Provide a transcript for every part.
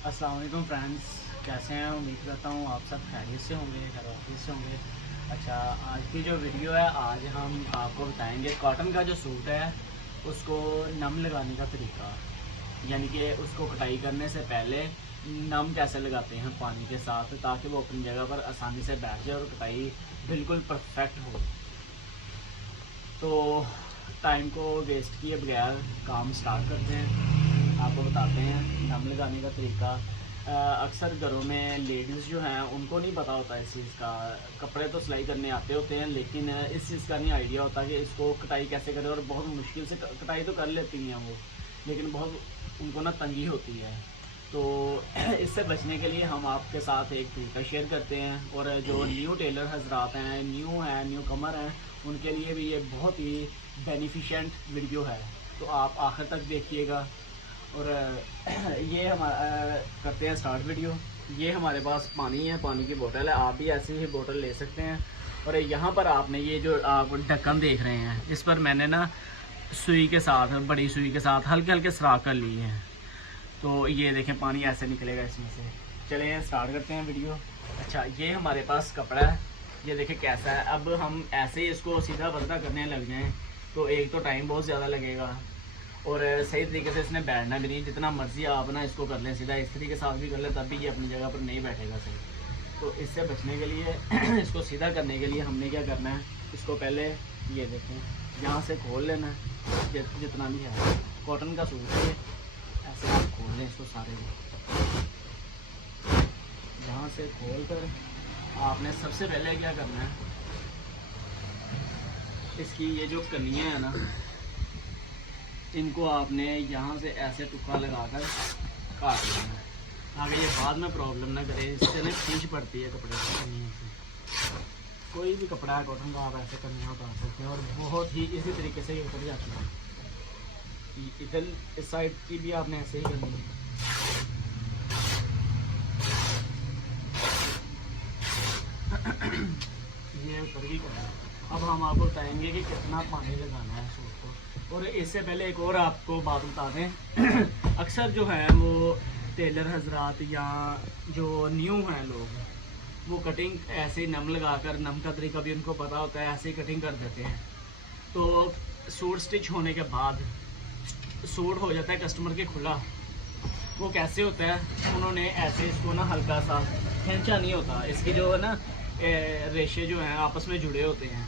अस्सलाम वालेकुम फ्रेंड्स, कैसे हैं? उम्मीद करता हूँ आप सब खैरियत से होंगे, खैर वाफियत से होंगे। अच्छा, आज की जो वीडियो है, आज हम आपको बताएंगे कॉटन का जो सूट है उसको नम लगाने का तरीका, यानी कि उसको कटाई करने से पहले नम कैसे लगाते हैं पानी के साथ, ताकि वो अपनी जगह पर आसानी से बैठ जाए और कटाई बिल्कुल परफेक्ट हो। तो टाइम को वेस्ट किए बगैर काम स्टार्ट करते हैं। आपको बताते हैं नम लगाने का तरीका। अक्सर घरों में लेडीज़ जो हैं उनको नहीं पता होता इस चीज़ का। कपड़े तो सिलाई करने आते होते हैं, लेकिन इस चीज़ का नहीं आइडिया होता कि इसको कटाई कैसे करें, और बहुत मुश्किल से कटाई तो कर लेती हैं वो, लेकिन बहुत उनको ना तंगी होती है। तो इससे बचने के लिए हम आपके साथ एक तरीका शेयर करते हैं, और जो न्यू टेलर हजरात हैं, न्यू कमर हैं, उनके लिए भी ये बहुत ही बेनिफिशेंट वीडियो है। तो आप आखिर तक देखिएगा। और ये हमारा करते हैं स्टार्ट वीडियो। ये हमारे पास पानी है, पानी की बोतल है, आप भी ऐसी ही बोतल ले सकते हैं। और यहाँ पर आपने ये जो आप ढक्कन देख रहे हैं, इस पर मैंने ना सुई के साथ, बड़ी सुई के साथ हल्के हल्के सुराख कर लिए हैं। तो ये देखें पानी ऐसे निकलेगा इसमें से। चलिए स्टार्ट करते हैं वीडियो। अच्छा, ये हमारे पास कपड़ा है, ये देखें कैसा है। अब हम ऐसे ही इसको सीधा बंदा करने लग जाएँ तो एक तो टाइम बहुत ज़्यादा लगेगा, और सही तरीके से इसने बैठना भी नहीं। जितना मर्जी आप ना इसको कर लें, सीधा इस्त्री के साथ भी कर लें, तब भी ये अपनी जगह पर नहीं बैठेगा सही। तो इससे बचने के लिए इसको सीधा करने के लिए हमने क्या करना है, इसको पहले ये देखें यहाँ से खोल लेना है। जितना भी है कॉटन का सूट है, ऐसे आप खोल लें इसको सारे। यहाँ से खोल कर आपने सबसे पहले क्या करना है, इसकी ये जो कनियाँ है ना, इनको आपने यहाँ से ऐसे टुकड़ा लगाकर काट लेना है, ताकि ये बाद में प्रॉब्लम ना करे। इससे ना खींच पड़ती है कपड़े की कनियों से। कोई भी कपड़ा है कॉटन का, आप ऐसे कनियाँ उतार सकते हैं, और बहुत ही इसी तरीके से ये उतर जाती है। इधर इस साइड की भी आपने ऐसे ही करनी है। ये ऊपर ही करना है। अब हम आपको बताएंगे कि कितना पानी लगाना है सूट को। और इससे पहले एक और आपको बात बता दें अक्सर जो है वो टेलर हजरात या जो न्यू हैं लोग, वो कटिंग ऐसे ही नम लगाकर, नम का तरीका भी उनको पता होता है, ऐसे ही कटिंग कर देते हैं। तो सूट स्टिच होने के बाद सूट हो जाता है कस्टमर के खुला। वो कैसे होता है, उन्होंने ऐसे इसको ना हल्का सा खींचा नहीं होता, इसकी जो है ना रेशे जो हैं आपस में जुड़े होते हैं।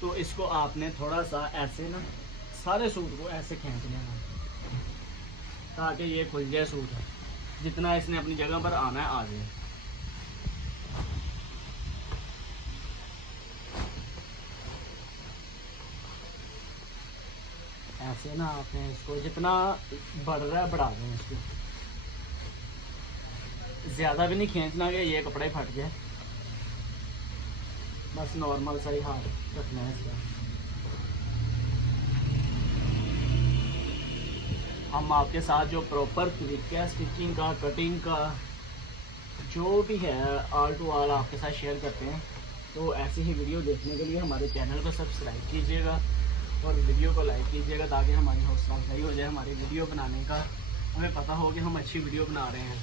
तो इसको आपने थोड़ा सा ऐसे ना सारे सूट को ऐसे खींच लेना, ताकि ये खुल जाए सूट, जितना इसने अपनी जगह पर आना है आ जाए। ऐसे ना आपने इसको जितना बढ़ रहा है बढ़ा दें इसको, ज़्यादा भी नहीं खींचना कि ये कपड़ा ही फट जाए, बस नॉर्मल सा ही हाथ रखना है इसका। हम आपके साथ जो प्रॉपर तरीका है स्टिचिंग का, कटिंग का, जो भी है ऑल टू ऑल आपके साथ शेयर करते हैं। तो ऐसी ही वीडियो देखने के लिए हमारे चैनल को सब्सक्राइब कीजिएगा और वीडियो को लाइक कीजिएगा, ताकि हमारी हौसला अफजाई हो जाए हमारी वीडियो बनाने का, हमें पता हो कि हम अच्छी वीडियो बना रहे हैं।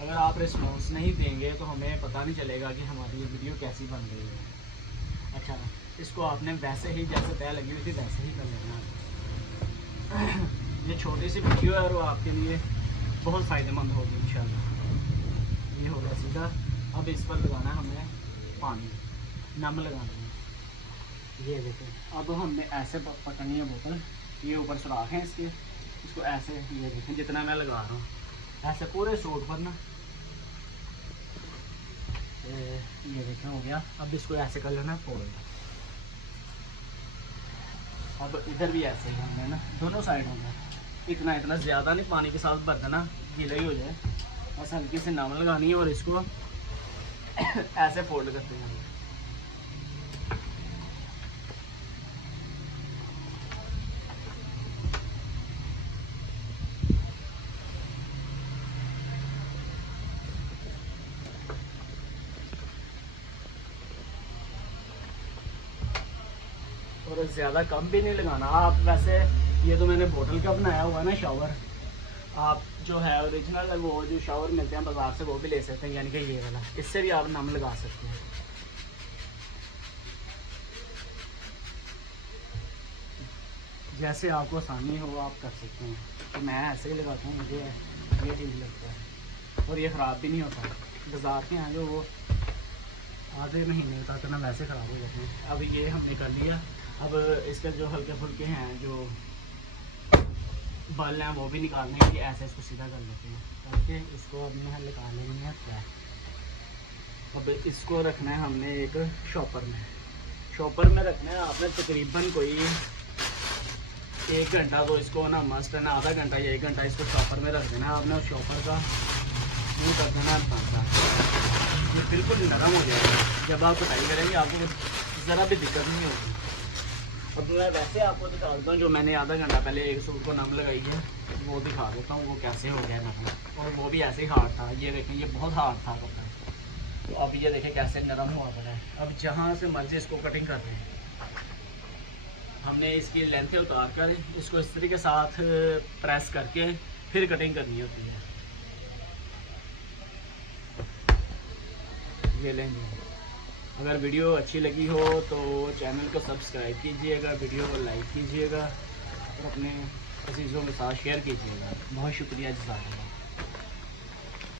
अगर आप रिस्पॉन्स नहीं देंगे तो हमें पता नहीं चलेगा कि हमारी ये वीडियो कैसी बन रही है। अच्छा, इसको आपने वैसे ही जैसे तय लगी हुई थी वैसे ही कर लेना। ये छोटी सी वीडियो है और वो आपके लिए बहुत फ़ायदेमंद होगी इंशाल्लाह। ये हो गया सीधा। अब इस पर लगाना है हमने पानी, नम लगाना है। ये देखें, अब हमने ऐसे पकड़नी है बोतल, ये ऊपर सुराख है इसके, इसको ऐसे, ये देखें जितना मैं लगा रहा हूँ ऐसे पूरे सूट पर ना, ये देखें हो गया। अब इसको ऐसे कर लेना है फोल्ड। अब इधर भी ऐसे ही हमने ना दोनों साइड होंगे, इतना इतना ज़्यादा नहीं पानी के साथ भर देना, गीला ही हो जाए, बस हल्की से नम लगानी है और इसको ऐसे फोल्ड करते हैं। और ज़्यादा कम भी नहीं लगाना आप। वैसे ये तो मैंने बोतल का बनाया हुआ ना शावर, आप जो है ओरिजिनल वो जो शावर मिलते हैं बाज़ार से वो भी ले सकते हैं, यानी कि ये वाला, इससे भी आप नम लगा सकते हैं। जैसे आपको आसानी हो आप कर सकते हैं। तो मैं ऐसे ही लगाता हूँ, मुझे ये ठीक लगता है और ये ख़राब भी नहीं होता। बाज़ार के हैं जो वो आधे महीने तक ना वैसे ख़राब हो जाते हैं। अब ये हमने कर लिया। अब इसके जो हल्के फुल्के हैं जो बाल हैं वो भी निकालने के लिए ऐसे इसको सीधा कर लेते हैं, ताकि इसको हमने निकाल लेनी है फ्लैट। अब इसको रखना है हमने एक शॉपर में रखना है आपने तकरीबन कोई 1 घंटा। तो इसको ना मस्ट है ना, आधा घंटा या 1 घंटा इसको शॉपर में रख देना है आपने। और शॉपर का मुँह कर देना है बंद, ये बिल्कुल नरम हो जाएगा। जब आप कटाई करेंगे आपको ज़रा भी दिक्कत नहीं होगी। अब मैं वैसे आपको दिखाता हूँ, जो मैंने आधा घंटा पहले एक सूट को नम लगाई है वो दिखा देता हूँ वो कैसे हो गया नरम। और वो भी ऐसे ही हार्ड था, ये देखें ये बहुत हार्ड था कपड़ा। तो अब ये देखें कैसे नरम हुआ पड़ा है। अब जहाँ से मर्जी इसको कटिंग कर रहे हैं, हमने इसकी लेंथ उतार कर इसको इस तरीके के साथ प्रेस करके फिर कटिंग करनी होती है। ये लेंगे। अगर वीडियो अच्छी लगी हो तो चैनल को सब्सक्राइब कीजिएगा, वीडियो को लाइक कीजिएगा और अपने अजीज़ों के साथ शेयर कीजिएगा। बहुत शुक्रिया जज़ाकल्लाह।